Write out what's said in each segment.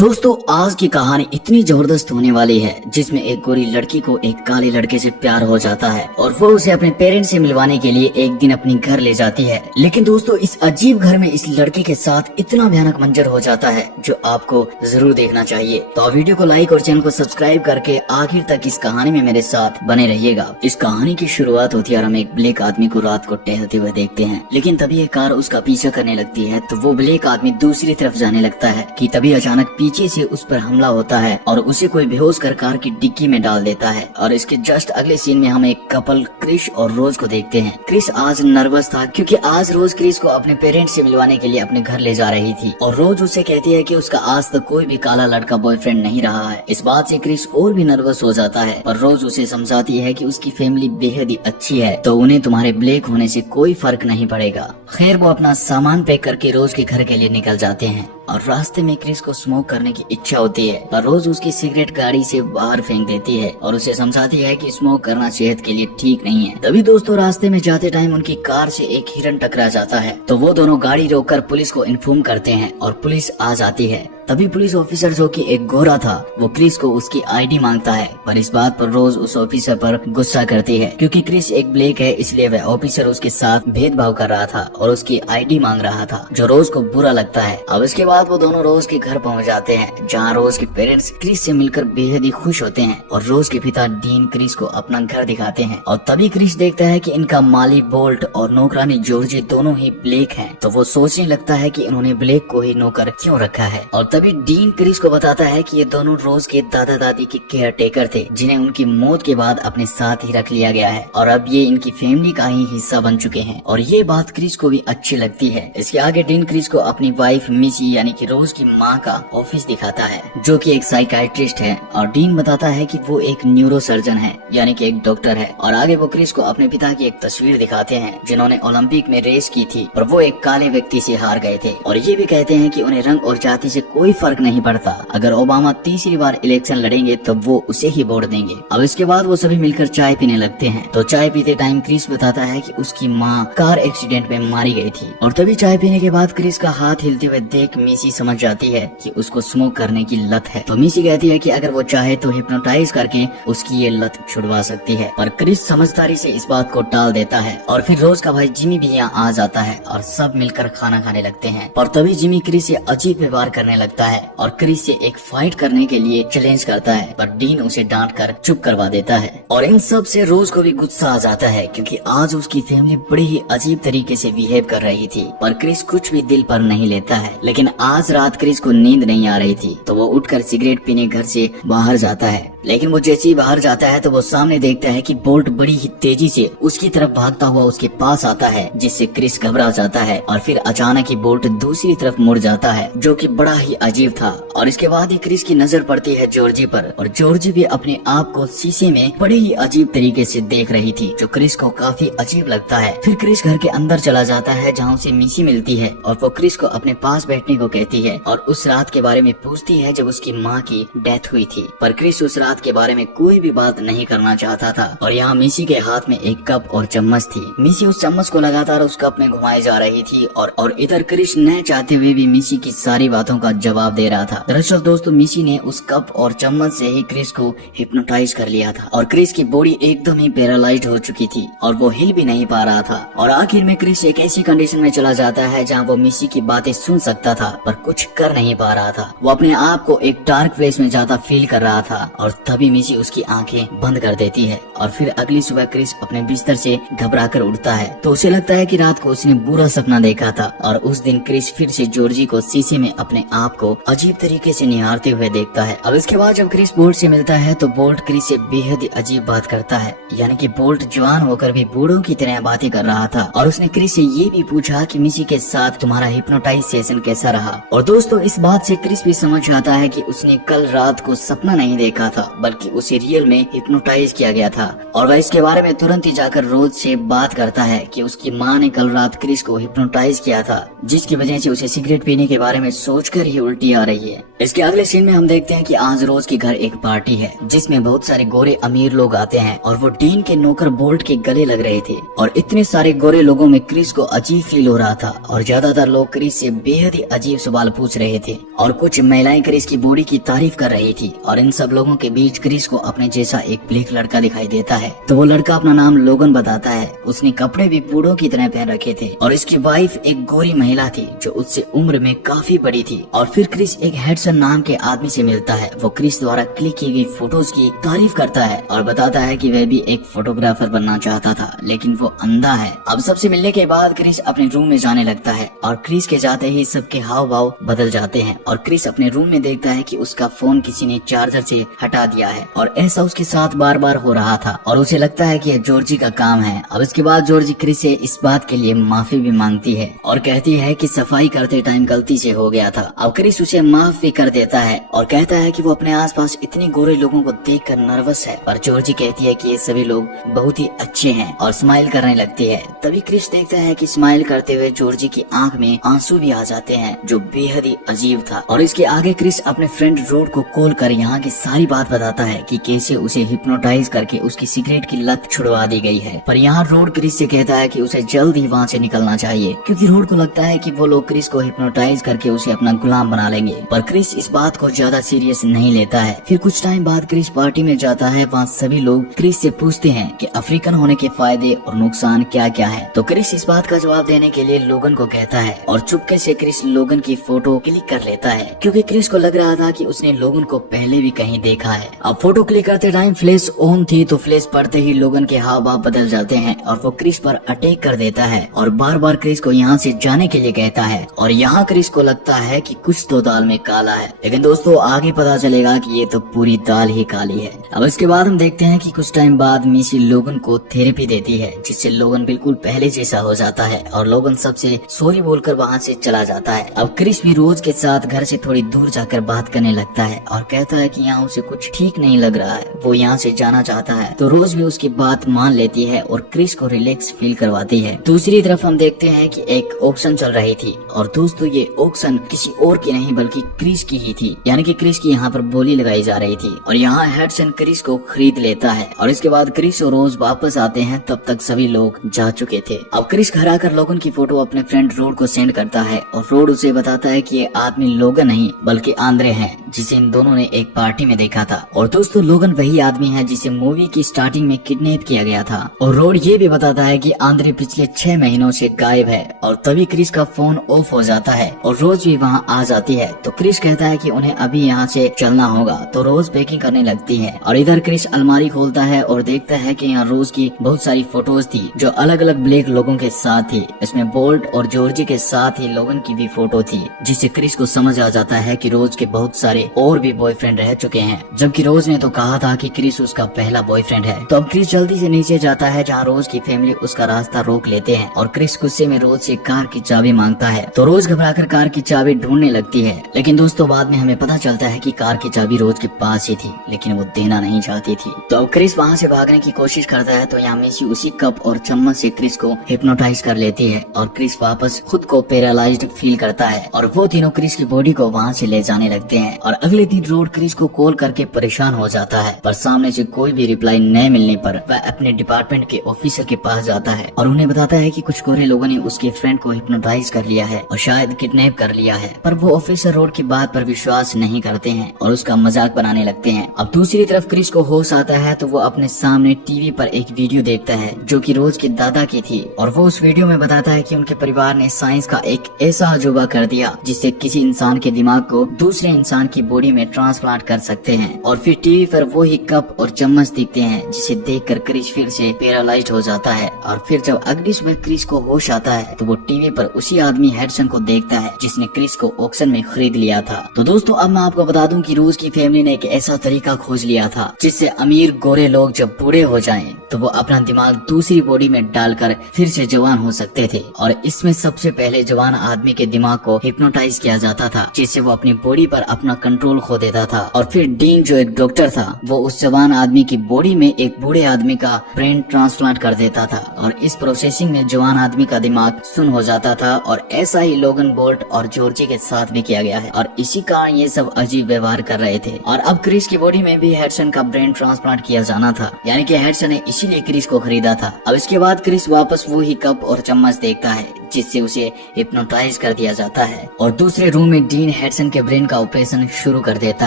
दोस्तों आज की कहानी इतनी जबरदस्त होने वाली है जिसमें एक गोरी लड़की को एक काले लड़के से प्यार हो जाता है और वो उसे अपने पेरेंट्स से मिलवाने के लिए एक दिन अपनी घर ले जाती है। लेकिन दोस्तों इस अजीब घर में इस लड़के के साथ इतना भयानक मंजर हो जाता है जो आपको जरूर देखना चाहिए। तो आप वीडियो को लाइक और चैनल को सब्सक्राइब करके आखिर तक इस कहानी में मेरे साथ बने रहिएगा। इस कहानी की शुरुआत होती है और हम एक ब्लैक आदमी को रात को टहलते हुए देखते हैं, लेकिन तभी एक कार उसका पीछा करने लगती है तो वो ब्लैक आदमी दूसरी तरफ जाने लगता है कि तभी अचानक पीछे से उस पर हमला होता है और उसे कोई बेहोश कर कार की डिक्की में डाल देता है। और इसके जस्ट अगले सीन में हम एक कपल क्रिश और रोज को देखते हैं। क्रिश आज नर्वस था क्योंकि आज रोज क्रिश को अपने पेरेंट्स से मिलवाने के लिए अपने घर ले जा रही थी और रोज उसे कहती है कि उसका आज तक कोई भी काला लड़का बॉयफ्रेंड नहीं रहा है। इस बात से क्रिश और भी नर्वस हो जाता है और रोज उसे समझाती है कि उसकी फैमिली बेहद ही अच्छी है तो उन्हें तुम्हारे ब्लैक होने से कोई फर्क नहीं पड़ेगा। खैर वो अपना सामान पैक करके रोज के घर के लिए निकल जाते हैं और रास्ते में क्रिस को स्मोक करने की इच्छा होती है पर रोज उसकी सिगरेट गाड़ी से बाहर फेंक देती है और उसे समझाती है कि स्मोक करना सेहत के लिए ठीक नहीं है। तभी दोस्तों रास्ते में जाते टाइम उनकी कार से एक हिरन टकरा जाता है तो वो दोनों गाड़ी रोककर पुलिस को इन्फॉर्म करते हैं और पुलिस आ जाती है। तभी पुलिस ऑफिसर जो कि एक गोरा था वो क्रिस को उसकी आईडी मांगता है पर इस बात पर रोज उस ऑफिसर पर गुस्सा करती है क्योंकि क्रिस एक ब्लैक है इसलिए वह ऑफिसर उसके साथ भेदभाव कर रहा था और उसकी आईडी मांग रहा था जो रोज को बुरा लगता है। अब इसके बाद वो दोनों रोज के घर पहुंच जाते हैं जहां रोज के पेरेंट्स क्रिस से मिलकर बेहद ही खुश होते हैं और रोज के पिता डीन क्रिस को अपना घर दिखाते हैं। और तभी क्रिस देखता है कि इनका माली बोल्ट और नौकरानी जॉर्जी दोनों ही ब्लैक हैं तो वो सोचने लगता है कि इन्होंने ब्लैक को ही नौकर क्यों रखा है। और तभी डीन क्रिस को बताता है कि ये दोनों रोज के दादा दादी के केयर टेकर थे जिन्हें उनकी मौत के बाद अपने साथ ही रख लिया गया है और अब ये इनकी फैमिली का ही हिस्सा बन चुके हैं और ये बात क्रिस को भी अच्छी लगती है। इसके आगे डीन क्रिस को अपनी वाइफ मिसी यानी कि रोज की माँ का ऑफिस दिखाता है जो कि एक साइकाइट्रिस्ट है और डीन बताता है कि वो एक न्यूरो सर्जन है यानी कि एक डॉक्टर है। और आगे वो क्रिस को अपने पिता की एक तस्वीर दिखाते हैं जिन्होंने ओलंपिक में रेस की थी और वो एक काले व्यक्ति से हार गए थे और ये भी कहते हैं कि उन्हें रंग और जाति से कोई फर्क नहीं पड़ता, अगर ओबामा तीसरी बार इलेक्शन लड़ेंगे तो वो उसे ही वोट देंगे। अब इसके बाद वो सभी मिलकर चाय पीने लगते हैं तो चाय पीते टाइम क्रिस बताता है कि उसकी माँ कार एक्सीडेंट में मारी गई थी। और तभी चाय पीने के बाद क्रिस का हाथ हिलते हुए देख मिसी समझ जाती है कि उसको स्मोक करने की लत है तो मिसी कहती है कि अगर वो चाहे तो हिप्नोटाइज करके उसकी ये लत छुड़वा सकती है। पर क्रिस समझदारी से इस बात को टाल देता है और फिर रोज का भाई जिमी भी यहाँ आ जाता है और सब मिलकर खाना खाने लगते हैं। और तभी जिमी क्रिस से अजीब व्यवहार करने लगता है और क्रिस से एक फाइट करने के लिए चैलेंज करता है पर डीन उसे डांट कर चुप करवा देता है। और इन सब से रोज को भी गुस्सा आ जाता है क्योंकि आज उसकी फैमिली बड़ी ही अजीब तरीके से बिहेव कर रही थी पर क्रिस कुछ भी दिल पर नहीं लेता है। लेकिन आज रात क्रिस को नींद नहीं आ रही थी तो वो उठकर सिगरेट पीने घर से बाहर जाता है। लेकिन वो जैसे ही बाहर जाता है तो वो सामने देखता है कि बोल्ट बड़ी ही तेजी से उसकी तरफ भागता हुआ उसके पास आता है जिससे क्रिस घबरा जाता है और फिर अचानक ही बोल्ट दूसरी तरफ मुड़ जाता है जो कि बड़ा ही अजीब था। और इसके बाद ही क्रिस की नजर पड़ती है जॉर्जी पर और जॉर्जी भी अपने आप को शीशे में बड़े ही अजीब तरीके से देख रही थी जो क्रिस को काफी अजीब लगता है। फिर क्रिस घर के अंदर चला जाता है जहाँ उसे मिसी मिलती है और वो क्रिस को अपने पास बैठने को कहती है और उस रात के बारे में पूछती है जब उसकी माँ की डेथ हुई थी। पर क्रिस उस रात के बारे में कोई भी बात नहीं करना चाहता था। और यहाँ मिसी के हाथ में एक कप और चम्मच थी। मिसी उस चम्मच को लगातार उस कप में घुमाई जा रही थी और इधर क्रिस न चाहते हुए भी मिसी की सारी बातों का जवाब दे रहा था। दरअसल दोस्तों मिसी ने उस कप और चम्मच से ही क्रिस को हिप्नोटाइज कर लिया था और क्रिस की बॉडी एकदम ही पैरालाइज्ड हो चुकी थी और वो हिल भी नहीं पा रहा था। और आखिर में क्रिस एक ऐसी कंडीशन में चला जाता है जहाँ वो मिसी की बातें सुन सकता था पर कुछ कर नहीं पा रहा था। वो अपने आप को एक डार्क प्लेस में जाता फील कर रहा था और तभी मिसी उसकी आंखें बंद कर देती है। और फिर अगली सुबह क्रिस अपने बिस्तर से घबराकर उठता है तो उसे लगता है कि रात को उसने बुरा सपना देखा था। और उस दिन क्रिस फिर से जॉर्जी को शीशे में अपने आप को अजीब तरीके से निहारते हुए देखता है। अब इसके बाद जब क्रिस बोल्ट से मिलता है तो बोल्ट क्रिस से बेहद ही अजीब बात करता है यानी कि बोल्ट जवान होकर भी बूढ़ों की तरह बातें कर रहा था और उसने क्रिस से ये भी पूछा कि मिसी के साथ तुम्हारा हिप्नोटाइज सेशन कैसा रहा। और दोस्तों इस बात से क्रिस भी समझ जाता है कि उसने कल रात को सपना नहीं देखा था बल्कि उसे रियल में हिप्नोटाइज किया गया था। और वह इसके बारे में तुरंत ही जाकर रोज से बात करता है कि उसकी माँ ने कल रात क्रिस को हिप्नोटाइज किया था जिसकी वजह से उसे सिगरेट पीने के बारे में सोचकर ही उल्टी आ रही है। इसके अगले सीन में हम देखते हैं कि आज रोज के घर एक पार्टी है जिसमें बहुत सारे गोरे अमीर लोग आते हैं और वो डीन के नौकर बोल्ट के गले लग रहे थे। और इतने सारे गोरे लोगों में क्रिस को अजीब फील हो रहा था और ज्यादातर लोग क्रिस से बेहद ही अजीब सवाल पूछ रहे थे और कुछ महिलाएं क्रिस की बॉडी की तारीफ कर रही थी। और इन सब लोगों के बीच क्रिस को अपने जैसा एक ब्लैक लड़का दिखाई देता है। तो वो लड़का अपना नाम लोगन बताता है। उसने कपड़े भी बूढ़ों की तरह पहन रखे थे और इसकी वाइफ एक गोरी महिला थी जो उससे उम्र में काफी बड़ी थी। और फिर क्रिस एक हेडसन नाम के आदमी से मिलता है। वो क्रिस द्वारा क्लिक की गई फोटोज की तारीफ करता है और बताता है कि वह भी एक फोटोग्राफर बनना चाहता था लेकिन वो अंधा है। अब सबसे मिलने के बाद क्रिस अपने रूम में जाने लगता है और क्रिस के जाते ही सबके हाव भाव बदल जाते हैं। और क्रिस अपने रूम में देखता है कि उसका फोन किसी ने चार्जर से हटा दिया है और ऐसा उसके साथ बार बार हो रहा था और उसे लगता है कि यह जॉर्जी का काम है। अब इसके बाद जॉर्जी क्रिस से इस बात के लिए माफी भी मांगती है और कहती है कि सफाई करते टाइम गलती से हो गया था। अब क्रिस उसे माफ भी कर देता है और कहता है कि वो अपने आसपास इतने गोरे लोगों को देखकर नर्वस है। पर जॉर्जी कहती है कि ये सभी लोग बहुत ही अच्छे हैं और स्माइल करने लगती है। तभी क्रिस देखता है कि स्माइल करते हुए जॉर्जी की आंख में आंसू भी आ जाते हैं जो बेहद ही अजीब था। और इसके आगे क्रिस अपने फ्रेंड रोड को कॉल कर यहाँ की सारी बात बताता है कि कैसे उसे हिप्नोटाइज करके उसकी सिगरेट की लत छुड़वा दी गई है। पर यहाँ रोड क्रिस से कहता है कि उसे जल्द ही वहाँ से निकलना चाहिए क्योंकि रोड को लगता है कि वो लोग क्रिस को हिप्नोटाइज करके उसे अपना गुलाम बना लेंगे। पर क्रिस इस बात को ज्यादा सीरियस नहीं लेता है। फिर कुछ टाइम बाद क्रिस पार्टी में जाता है। वहाँ सभी लोग क्रिस से पूछते हैं कि अफ्रीकन होने के फायदे और नुकसान क्या क्या है। तो क्रिस इस बात का जवाब देने के लिए लोगन को कहता है और चुपके से क्रिस लोगन की फोटो क्लिक कर लेता है क्योंकि क्रिस को लग रहा था कि उसने लोगन को पहले भी कहीं देखा है। अब फोटो क्लिक करते टाइम फ्लैश ऑन थी तो फ्लैश पड़ते ही लोगन के हाव भाव बदल जाते हैं और वो क्रिस पर अटैक कर देता है और बार बार क्रिस को यहाँ से जाने के लिए कहता है। और यहाँ क्रिस को लगता है कि कुछ तो दाल में काला है लेकिन दोस्तों आगे पता चलेगा कि ये तो पूरी दाल ही काली है। अब इसके बाद हम देखते हैं कि कुछ टाइम बाद मिसी लोगन को थेरेपी देती है जिससे लोगन बिल्कुल पहले जैसा हो जाता है और लोगन सबसे सॉरी बोलकर वहाँ से चला जाता है। अब क्रिस भी रोज के साथ घर से थोड़ी दूर जाकर बात करने लगता है और कहता है कि यहाँ उसे कुछ ठीक नहीं लग रहा है, वो यहाँ से जाना चाहता है। तो रोज भी उसकी बात मान लेती है और क्रिस को रिलैक्स फील करवाती है। दूसरी तरफ हम देखते हैं कि एक ऑक्शन चल रही थी और दोस्तों ये ऑक्शन किसी और की नहीं बल्कि क्रिस की ही थी, यानी कि क्रिस की यहाँ पर बोली लगाई जा रही थी और यहाँ हेडसन क्रिस को खरीद लेता है। और इसके बाद क्रिस और रोज वापस आते हैं, तब तक सभी लोग जा चुके थे। अब क्रिस घर आकर लोगन की फोटो अपने फ्रेंड रोड को सेंड करता है और रोड उसे बताता है कि ये आदमी लोगन नहीं बल्कि आंद्रे हैं जिसे इन दोनों ने एक पार्टी में देखा था। और दोस्तों लोगन वही आदमी है जिसे मूवी की स्टार्टिंग में किडनैप किया गया था। और रोड ये भी बताता है कि आंद्रे पिछले 6 महीनों से गायब है। और तभी क्रिस का फोन ऑफ हो जाता है और रोज भी वहाँ आ जाती है। तो क्रिस कहता है कि उन्हें अभी यहाँ से चलना होगा। तो रोज पैकिंग करने लगती है और इधर क्रिस अलमारी खोलता है और देखता है कि यहाँ रोज की बहुत सारी फोटोज थी जो अलग अलग ब्लैक लोगों के साथ थी। इसमें बोल्ट और जॉर्जी के साथ ही लोगन की भी फोटो थी, जिससे क्रिस को समझ आ जाता है कि रोज के बहुत सारे और भी बॉयफ्रेंड रह चुके हैं, जबकि रोज ने तो कहा था कि क्रिस उसका पहला बॉयफ्रेंड है। तो अब क्रिस जल्दी से नीचे जाता है जहाँ रोज की फैमिली उसका रास्ता रोक लेते हैं और क्रिस गुस्से में रोज से कार की चाबी मांगता है। तो रोज घबराकर कार की चाबी ढूंढने लगती है, लेकिन दोस्तों बाद में हमें पता चलता है कि कार की चाबी रोज के पास ही थी, लेकिन वो देना नहीं चाहती थी। तो अब क्रिस वहाँ से भागने की कोशिश करता है तो यहाँ मिसी उसी कप और चम्मच से क्रिस को हिप्नोटाइज कर लेती है और क्रिस वापस खुद को पैरालाइज्ड फील करता है और वो तीनों क्रिस की बॉडी को वहाँ से ले जाने लगते हैं। और अगले दिन रोड क्रिस को कॉल करके परेशान हो जाता है, पर सामने से कोई भी रिप्लाई न मिलने पर वह अपने डिपार्टमेंट के ऑफिसर के पास जाता है और उन्हें बताता है कि कुछ गोरे लोगों ने उसके फ्रेंड को हिप्नोटाइज कर लिया है और शायद किडनैप कर लिया है। पर वो ऑफिसर रोड की बात पर विश्वास नहीं करते हैं और उसका मजाक बनाने लगते हैं। अब दूसरी तरफ क्रिस को होश आता है तो वो अपने सामने टीवी पर एक वीडियो देखता है जो कि रोज के दादा की थी और वो उस वीडियो में बताता है कि उनके परिवार ने साइंस का एक ऐसा अजूबा कर दिया जिससे किसी इंसान के दिमाग को दूसरे इंसान की बॉडी में ट्रांसप्लांट कर सकते हैं। और फिर टीवी पर वो ही कप और चम्मच दिखते हैं जिसे देखकर क्रिस फिर से पैरालाइज्ड हो जाता है। और फिर जब अगली सुबह क्रिस को होश आता है तो वो टीवी पर उसी आदमी हेडसन को देखता है जिसने क्रिस को ऑक्शन में खरीद लिया था। तो दोस्तों अब मैं आपको बता दूं कि रोज की फैमिली ने एक ऐसा तरीका खोज लिया था जिससे अमीर गोरे लोग जब बूढ़े हो जाएं तो वो अपना दिमाग दूसरी बॉडी में डालकर फिर से जवान हो सकते थे। और इसमें सबसे पहले जवान आदमी के दिमाग को हिप्नोटाइज किया जाता था जिससे वो अपनी बॉडी पर अपना कंट्रोल खो देता था। और फिर डीन जो एक डॉक्टर था वो उस जवान आदमी की बॉडी में एक बूढ़े आदमी का ब्रेन ट्रांसप्लांट कर देता था और इस प्रोसेसिंग में जवान आदमी का दिमाग सुन हो जाता था। और ऐसा ही लोगन बोल्ट और जॉर्जी के साथ भी किया गया है और इसी कारण ये सब अजीब व्यवहार कर रहे थे। और अब क्रिस की बॉडी में भी हेडसन का ब्रेन ट्रांसप्लांट किया जाना था, यानी कि हेडसन ने इसीलिए क्रिस को खरीदा था। अब इसके बाद क्रिस वापस वो ही कप और चम्मच देखता है जिससे उसे हिप्नोटाइज कर दिया जाता है। और दूसरे रूम में डीन हेडसन के ब्रेन का ऑपरेशन शुरू कर देता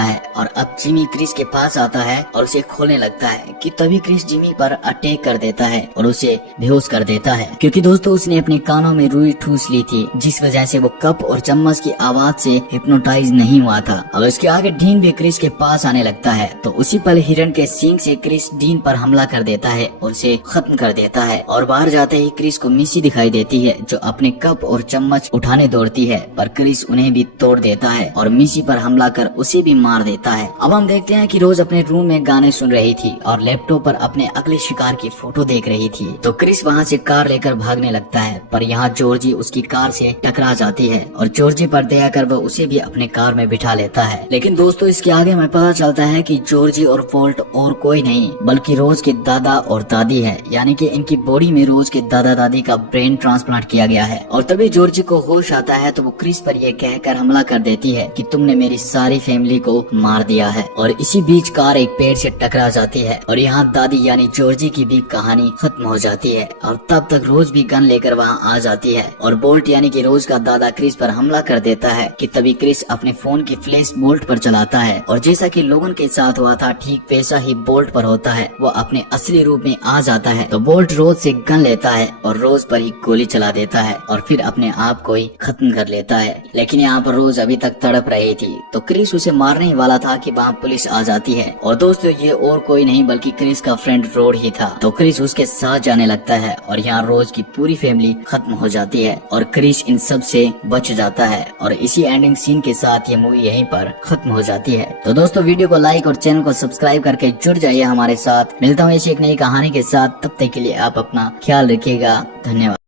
है और अब जिमी क्रिस के पास आता है और उसे खोलने लगता है कि तभी क्रिस जिमी पर अटैक कर देता है और उसे बेहोश कर देता है, क्योंकि दोस्तों उसने अपने कानों में रुई ठूस ली थी जिस वजह से वो कप और चम्मच की आवाज से हिप्नोटाइज नहीं हुआ था। अब इसके आगे डीन भी क्रिस के पास आने लगता है तो उसी पल हिरन के सींग से क्रिस डीन पर हमला कर देता है और उसे खत्म कर देता है। और बाहर जाते ही क्रिस को मिसी दिखाई देती है जो अपने कप और चम्मच उठाने दौड़ती है, पर क्रिस उन्हें भी तोड़ देता है और मिसी पर हमला कर उसे भी मार देता है। अब हम देखते हैं कि रोज अपने रूम में गाने सुन रही थी और लैपटॉप पर अपने अगले शिकार की फोटो देख रही थी। तो क्रिस वहाँ से कार लेकर भागने लगता है, पर यहाँ जॉर्जी उसकी कार से टकरा जाती है और जॉर्जी पर दया कर वो उसे भी अपने कार में बिठा लेता है। लेकिन दोस्तों इसके आगे हमें पता चलता है कि जॉर्जी और वोल्ट और कोई नहीं बल्कि रोज के दादा और दादी है, यानी कि इनकी बॉडी में रोज के दादा दादी का ब्रेन ट्रांसप्लांट किया गया है। और तभी जॉर्जी को होश आता है तो वो क्रिस पर यह कहकर हमला कर देती है कि तुमने मेरी सारी फैमिली को मार दिया है। और इसी बीच कार एक पेड़ से टकरा जाती है और यहाँ दादी यानी जॉर्जी की भी कहानी खत्म हो जाती है। और तब तक रोज भी गन लेकर वहाँ आ जाती है और बोल्ट यानी कि रोज का दादा क्रिस पर हमला कर देता है कि तभी क्रिस अपने फोन की फ्लैश बोल्ट पर चलाता है और जैसा कि लोगन के साथ हुआ था ठीक वैसा ही बोल्ट पर होता है, वो अपने असली रूप में आ जाता है। तो बोल्ट रोज से गन लेता है और रोज पर ही गोली चला देता है और फिर अपने आप को ही खत्म कर लेता है। लेकिन यहाँ पर रोज अभी तक तड़प रही थी तो क्रिस उसे मारने ही वाला था कि वहाँ पुलिस आ जाती है। और दोस्तों ये और कोई नहीं बल्कि क्रिस का फ्रेंड रोड ही था। तो क्रिस उसके साथ जाने लगता है और यहाँ रोज की पूरी फैमिली खत्म हो जाती है और क्रिस इन सब से बच जाता है। और इसी एंडिंग सीन के साथ ये मूवी यहीं पर खत्म हो जाती है। तो दोस्तों वीडियो को लाइक और चैनल को सब्सक्राइब करके जुड़ जाइए हमारे साथ। मिलता हूँ ऐसी एक नई कहानी के साथ, तब तक के लिए आप अपना ख्याल रखिएगा। धन्यवाद।